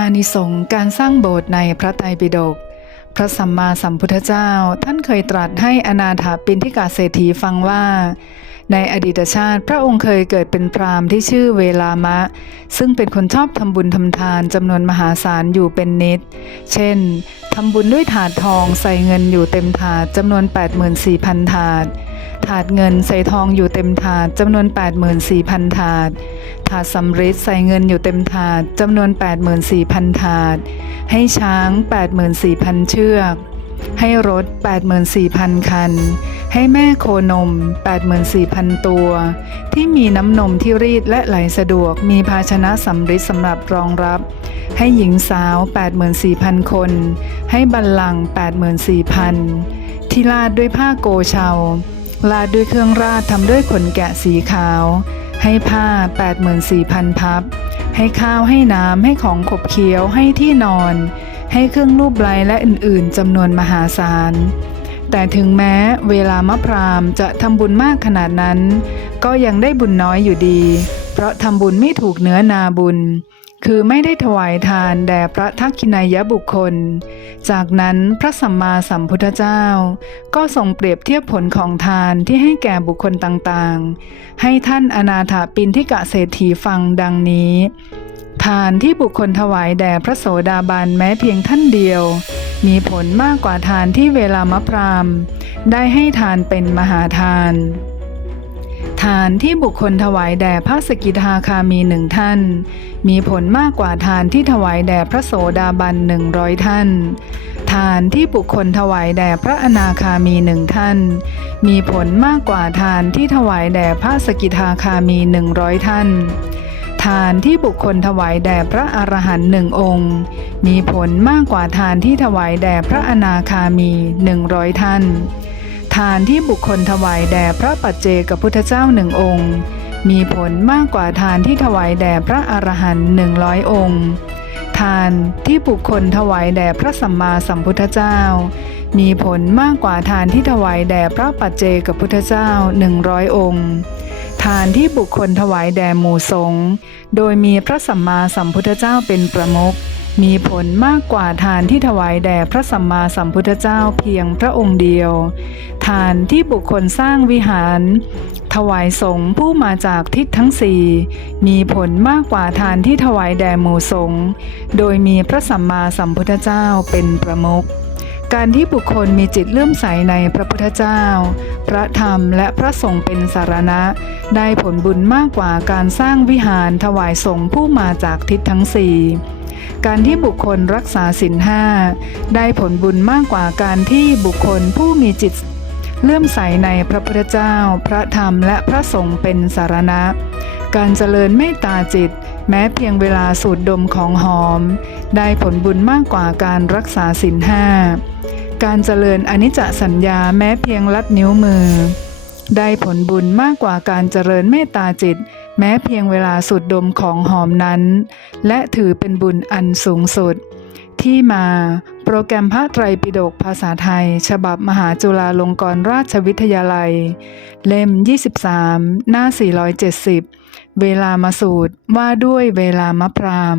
อานิสงส์การสร้างโบสถ์ในพระไตรปิฎกพระสัมมาสัมพุทธเจ้าท่านเคยตรัสให้อนาถาปินทิกาเศรษฐีฟังว่า ในอดีตชาติพระองค์เคยเกิดเป็นพราหมณ์ที่ชื่อเวลามะ ซึ่งเป็นคนชอบทำบุญทำทานจำนวนมหาศาลอยู่เป็นนิด เช่นทำบุญด้วยถาดทองใส่เงินอยู่เต็มถาดจำนวน 84,000 ถาด ถาดเงินใส่ทองอยู่เต็มถาดจำนวน 84,000 ถาด ถาดสำริดใส่เงินอยู่เต็มถาดจำนวน 84,000 ถาด ให้ช้าง 84,000 เชือก ให้รถ 84,000 คัน ให้แม่โคนม 84,000 ตัว ที่มีน้ำนมที่รีดและไหลสะดวกมีภาชนะสำริดสำหรับรองรับ ให้หญิงสาว 84,000 คน ให้บัลลังก์84,000 ที่ลาดด้วยผ้าโกเชา ลาดด้วยเครื่องราชทำด้วยขนแกะสีขาว ให้ผ้า 84,000 พับ ให้ข้าวให้น้ำให้ของขบเคี้ยวให้ที่นอน ให้เครื่องรูปไล้และอื่นๆจำนวนมหาศาล แต่ถึงแม้เวลามะพรามจะทำบุญมากขนาดนั้น ก็ยังได้บุญน้อยอยู่ดี เพราะทำบุญไม่ถูกเนื้อนาบุญ คือไม่ได้ถวายทานแด่พระทักขินายบุคคล จากนั้นพระสัมมาสัมพุทธเจ้า ก็ทรงเปรียบเทียบผลของทานที่ให้แก่บุคคลต่างๆ ให้ท่านอนาถปินทิกะเศรษฐีฟังดังนี้ ทานที่บุคคลถวายแด่พระโสดาบันแม้เพียงท่านเดียว มีผลมากกว่าทานที่เวลามะพรามได้ให้ทานเป็นมหาทาน ทานที่บุคคลถวายแด่พระสกิทาคามีหนึ่งท่าน มีผลมากกว่าทานที่ถวายแด่พระโสดาบันหนึ่งร้อยท่าน ทานที่บุคคลถวายแด่พระอนาคามีหนึ่งท่าน มีผลมากกว่าทานที่ถวายแด่พระสกิทาคามีหนึ่งร้อยท่านทานที่บุคคลถวายแด่พระอรหันต์หนึ่งองค์ มีผลมากกว่าทานที่ถวายแด่พระอนาคามีหนึ่งร้อยท่าน ทานที่บุคคลถวายแด่พระปัจเจกพุทธเจ้าหนึ่งองค์ มีผลมากกว่าทานที่ถวายแด่พระอรหันต์หนึ่งร้อยองค์ ทานที่บุคคลถวายแด่พระสัมมาสัมพุทธเจ้า มีผลมากกว่าทานที่ถวายแด่พระปัจเจกพุทธเจ้าหนึ่งร้อยองค์ทานที่บุคคลถวายแด่หมู่สงฆ์โดยมีพระสัมมาสัมพุทธเจ้าเป็นประมุข มีผลมากกว่าทานที่ถวายแด่พระสัมมาสัมพุทธเจ้าเพียงพระองค์เดียว ทานที่บุคคลสร้างวิหาร ถวายสงฆ์ผู้มาจากทิศทั้งสี่มีผลมากกว่าทานที่ถวายแด่หมู่สงฆ์โดยมีพระสัมมาสัมพุทธเจ้าเป็นประมุขการที่บุคคลมีจิตเลื่อมใสในพระพุทธเจ้า พระธรรมและพระสงฆ์เป็นสารณะ ได้ผลบุญมากกว่าการสร้างวิหารถวายสงฆ์ผู้มาจากทิศทั้งสี่ การที่บุคคลรักษาศีลห้าได้ผลบุญมากกว่าการที่บุคคลผู้มีจิตเลื่อมใสในพระพุทธเจ้า พระธรรมและพระสงฆ์เป็นสารณะ การเจริญเมตตาจิต แม้เพียงเวลาสูดดมของหอม ได้ผลบุญมากกว่าการรักษาศีลห้าการเจริญอนิจจสัญญาแม้เพียงลัดนิ้วมือ ได้ผลบุญมากกว่าการเจริญเมตตาจิต แม้เพียงเวลาสูดดมของหอมนั้น และถือเป็นบุญอันสูงสุด ที่มาโปรแกรมพระไตรปิฎกภาษาไทย ฉบับมหาจุฬาลงกรณราชวิทยาลัย เล่ม 23 หน้า 470 เวลามาสูตรว่าด้วยเวลามะพราม